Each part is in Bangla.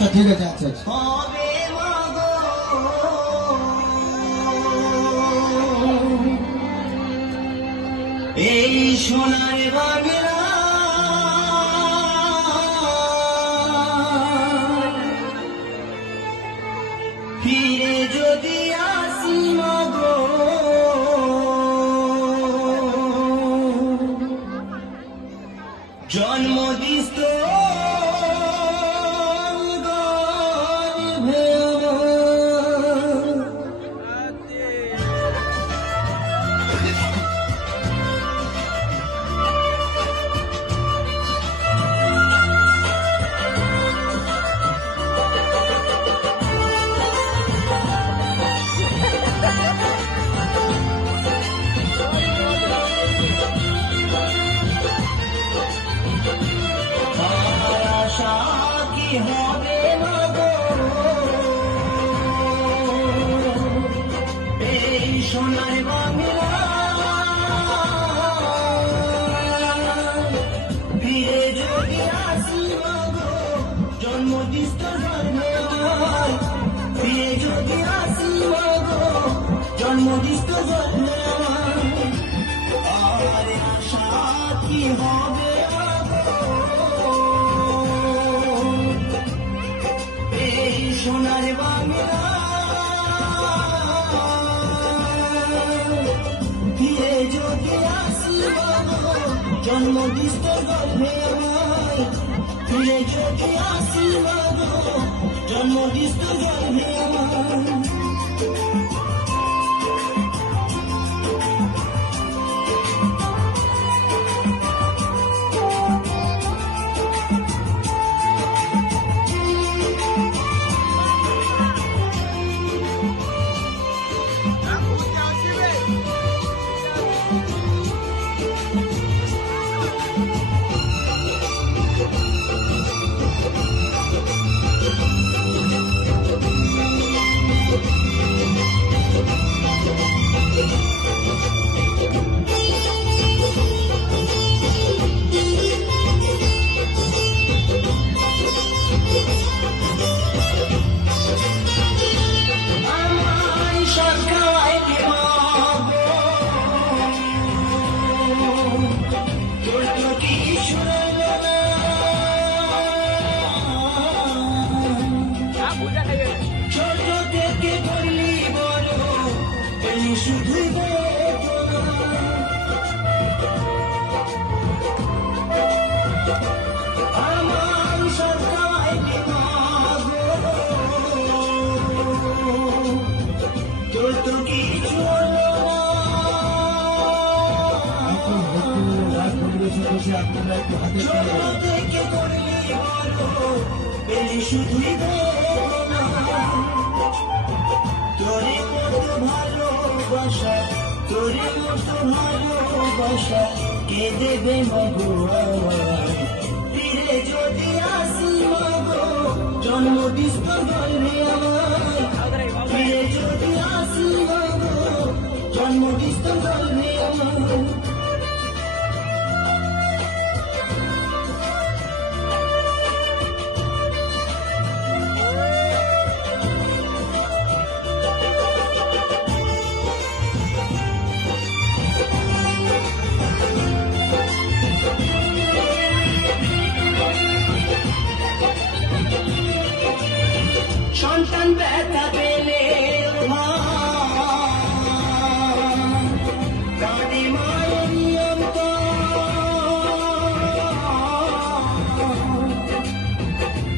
আচ্ছা ঠিক আছে, আচ্ছা আচ্ছা। এই সোনার বাংলা ফিরে যদি আসি মাগো, জন্ম দিস তো গর্ভে হবে মাগো, এই সোনার বাংলা ফিরে যদি আসি মাগো, জন্ম দিস তো গর্ভে আমায়, ফিরে যদি আসি মাগো, জন্ম দিস তো গর্ভে আমায়, আর আশা কি হবে সোনার বাংলা ফিরে যদি আসি মাগো, জন্ম দিস তো গর্ভে আমায়, ফিরে যদি আসি মাগো, জন্ম দিস তো গর্ভে আমায়। শুধুই তোরে মতো ভালোবাসা, তোরে মতো ভালোবাসা কে দেবে মাগো, ফিরে যদি আসি মাগো, জন্ম দিস তো গর্ভে আমায়, ফিরে যদি আসি মাগো, জন্ম দিস তো গর্ভে আমায়। সন্তান ব্যথা পেলে কাঁদে মায়ের নিয়ম,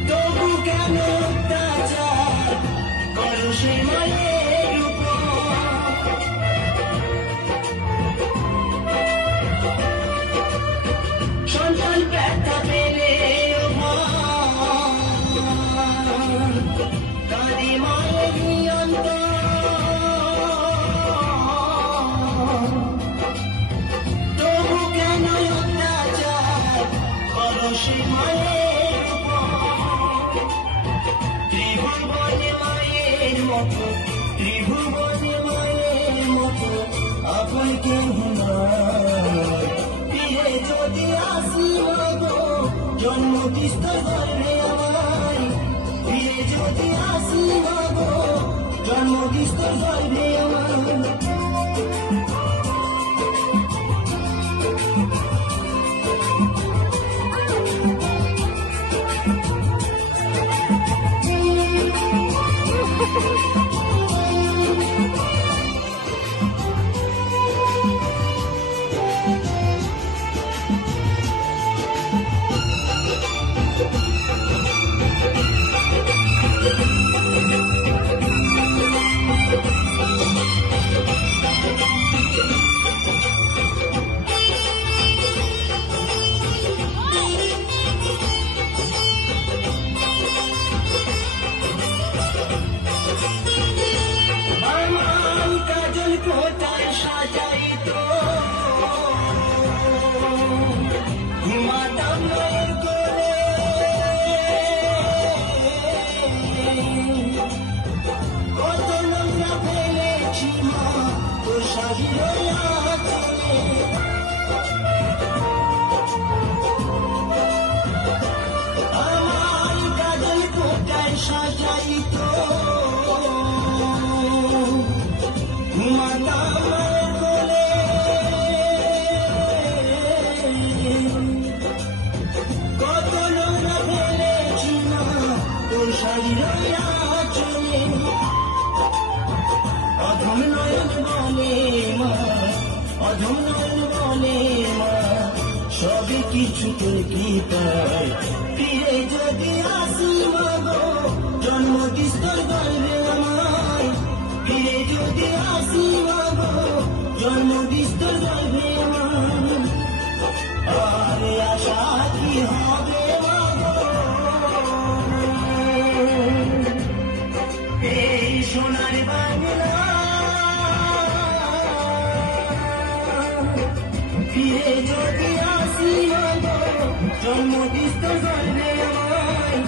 তবু কেন অত্যাচার করো সে মায়ের উপর, সন্তান ব্যথা পেলে কাঁদে মায়ের নিয়ম, তবু কেন অত্যাচার করো সে মায়ের উপর, ত্রিভুবনে মায়ের মতো, ত্রিভুবনে মায়ের মতো আপন কেউ নয়, ফিরে যদি আসি মাগো, জন্ম দিস তো গর্ভে আমায়, ফিরে যদি আসি মাগো জন্মবিস্তর গর্ভে আমার কোটায় সাজাইত ঘুমাতাম মায়ের কোলে কত নোংরা ফেলেছি মা তোর শাড়ির আঁচলে আমার কাজল কোটায় সাজাইত কত নোংরা ফেলেছি না তোর শাড়ির আঁচলে অধম নয়ন বলে মা অধম নয়ন বলে মা সবই কিছু তোর কৃপায় ফিরে যদি আসি মাগো জন্মবিস্তর গর্ভে আমায় ফিরে যদি আসি মাগো জন্মবিস্তর গর্ভে আমার আর আশা কি হবে মাগো এই সোনার বাংলা ফিরে যদি আসি মাগো জন্মবিস্তর গর্ভে আমায়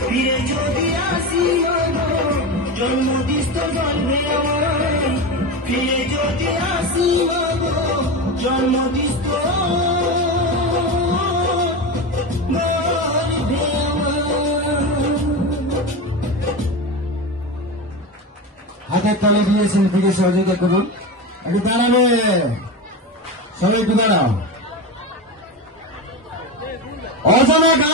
ফিরে যদি আসি মাগো জন্মবিস্তর গর্ভে আমায় ফিরে যদি আসি মাগো জন্মবিস্তর গর্ভে হাতের তালে দিয়ে শিল্পীকে সহযোগিতা করুন। একটু দাঁড়াবে, সবাই একটু দাঁড়াও। অজানা